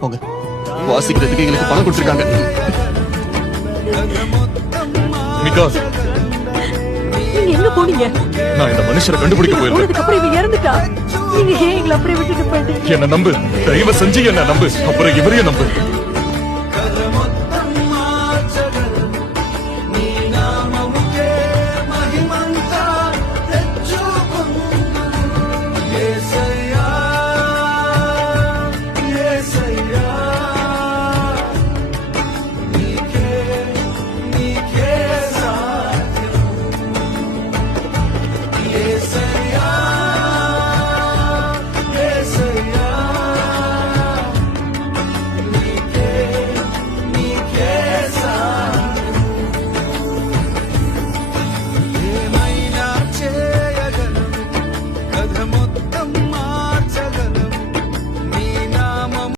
போங்க, வாசிக்கிறதுக்கு எங்களுக்கு பணம் கொடுத்துருக்காங்க. விகாஸ், நீங்க எங்க போனீங்க? நான் இந்த மனுஷரை கண்டுபிடிக்க போயிருந்தேன். போனதுக்கு அப்புறம் இவன் இறந்துட்டா. நீங்க ஏன் எங்களை அப்படியே விட்டுட்டு போயிட்டீங்க? என்ன நம்பு, தயவு செஞ்சு என்ன நம்பு, அப்புறம் இவரையும் நம்பு.